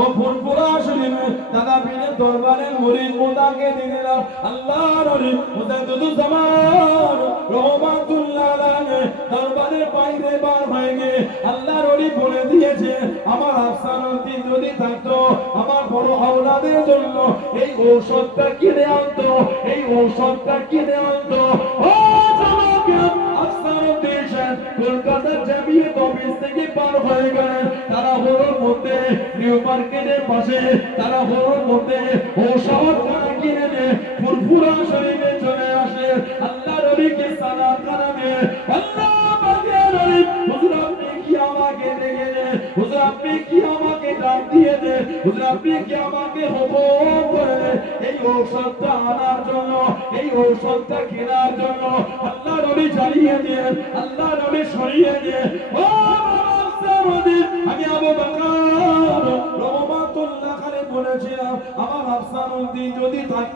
ও ফুলপুরা শরীফে দাদা পীরের দরবারে মুরিদ মোদাকে দিলাম। আল্লাহর ওলি মুজাদ্দিদুল জামান রহমাতুল্লাহ আলাইহি দরবারের বাইরে বার হয়ে গিয়ে আল্লাহর ওলি বলে দিয়েছে, আমার আফসানুদ্দিন যদি থাকতো, আমার বড় আওলাদের জন্য এই ঔষধটা কিনে আনতো, এই ঔষধটা কিনে আনতো। ও জামাকে আফসানুদ্দিন সাহেব, কলকাতার জামিয়াত অফিস থেকে পার হয়ে গেলেন। তারা হলোর মধ্যে নিউ মার্কেটের পাশে তারা হলোর মধ্যে হুকুম করে এই ঔষধটা আনার জন্য, এই ঔষধটা কেনার জন্য আল্লাহ নবী চালিয়ে দিয়ে আল্লাহ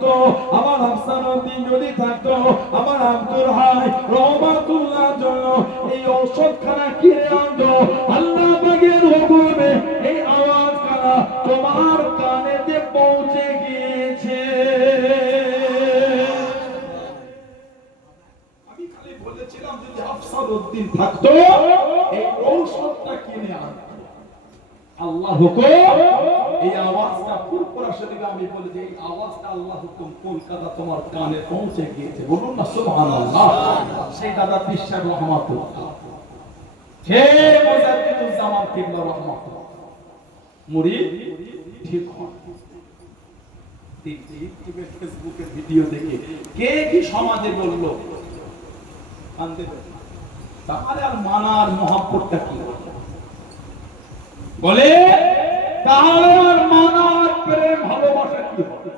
থাকতো, আমার আফসানুদ্দিন যদি থাকতো, আমার আব্দুল হাই রহমাতুল্লাহ জন্য এই ঔষধখানা কিনে আনতো। আল্লাহ পাকের হুকুমে এই আওয়াজ খানা তোমার কানেতে পৌঁছে গিয়েছে। আমি খালি বলেছিলাম যদি আফসানুদ্দিন থাকতো, এই ঔষধটা কিনে আনতো। আল্লাহ এই আওয়াজটা ফুরফুরা আমি যে, এই আওয়াজটা আল্লাহ হুকুম কলকাতা তোমার কানে পৌঁছে গিয়েছে? বলুন না সেই দাদা রহমাতুল্লাহ হে মুজাদ্দিদুল জামান কিবলা ঠিক হন। ফেসবুকে ভিডিও দেখে কে কি সমাজে বলল? তাহলে আর মানার মহাব্বতটা কি? বলে মানার প্রেম ভালোবাসা কি হবে?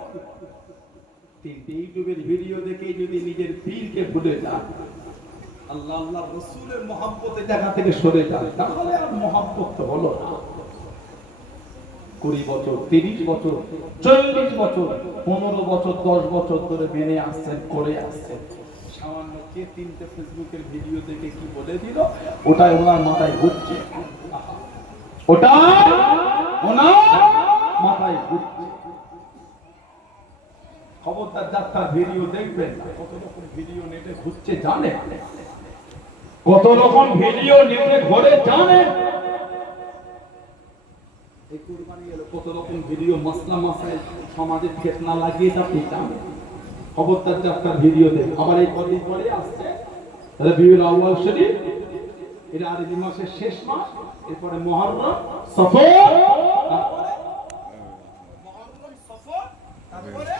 ইউটিউবের ভিডিও দেখে যদি নিজের পীরকে ভুলে যান আল্লাহ আল্লাহ রসুলের মহাব্বতের জায়গা থেকে সরে যান তাহলে আর মহাব্বত তো হলো না। কুড়ি বছর, তিরিশ বছর, চল্লিশ বছর, পনেরো বছর, দশ বছর ধরে মেনে আসছেন, করে আসছেন। সামান্য কে তিনটে ফেসবুকের ভিডিও দেখে কি বলে দিল, ওটাই ওনার মাথায় ঘুরছে। ওটা ওনার মাথায় ঘুরছে। খবরদার ভিডিও দেখবেন কত রকম ভিডিও নেটে ঘুরছে জানে। কত রকম ভিডিও নেটে ঘরে জানে। এই কুরবানি এলো, কত রকম ভিডিও মাসলা মাসায় সমাজে ফেতনা লাগিয়ে আপনি জানেন খবরদার ভিডিও দেখ। আবার এই কদিন পরে আসছে। রবিউল আউয়াল শরীফ। এটা আরবি মাসের শেষ মাস। এরপরে মহররম সফর মহররম সফর তারপরে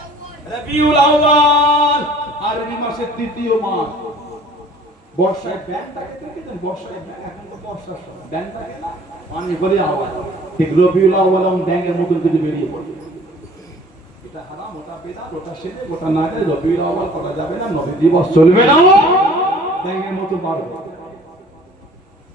রবিউল আউয়াল আরবি মাসের তৃতীয় মাস। বর্ষায় ব্যাংক থাকে দেখেছেন বর্ষায় ব্যাংক এখন তো বর্ষার সময়। ব্যাংক থাকে না? পানি করে আওয়াজ। ঠিক রবিউল আউয়াল এবং ব্যাংকের মতন কিছু বেরিয়ে পড়ে। এটা হারাম ওটা বেদাত ওটা সেরে ওটা না যায় রবিউল আউয়াল করা যাবে না নবী দিবস চলবে না। ব্যাংকের মতো পারবে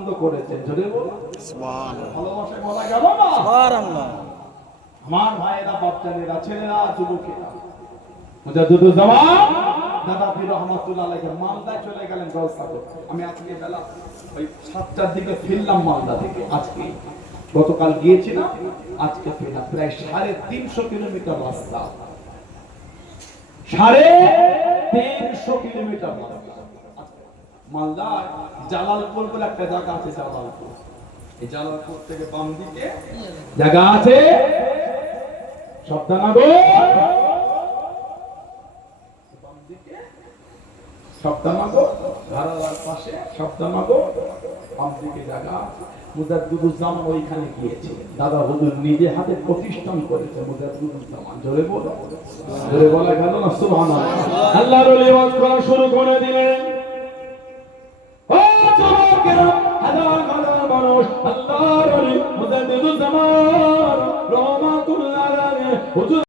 আনন্দ করেছে জোরে বলো ভালোবাসায় বলা গেল না? আমার ভাইয়েরা ছেলেরা যুবকেরা। দাদা পীর রহমাতুল্লাহ আলাইহি মালদায় চলে গেলেন জলসা আমি আজকে বেলা ওই সাতটার দিকে ফিরলাম মালদা থেকে। আজকে গতকাল গিয়েছিলাম আজকে ফিরলাম। প্রায় সাড়ে তিনশো কিলোমিটার রাস্তা। সাড়ে তিনশো কিলোমিটার রাস্তা। মালদায় জালালপুর বলে একটা জায়গা আছে জালালপুর। এই জালালপুর থেকে বাম দিকে জায়গা আছে দাদা নিজে হাতে প্রতিষ্ঠান করেছে মুজাদ্দুজ্জামান জোরে বলো। জোরে বলা গেল না? সুবহানাল্লাহ। আল্লাহর ওলি ওয়াজ করা শুরু করে দিলেন। মানুষ আল্লাহর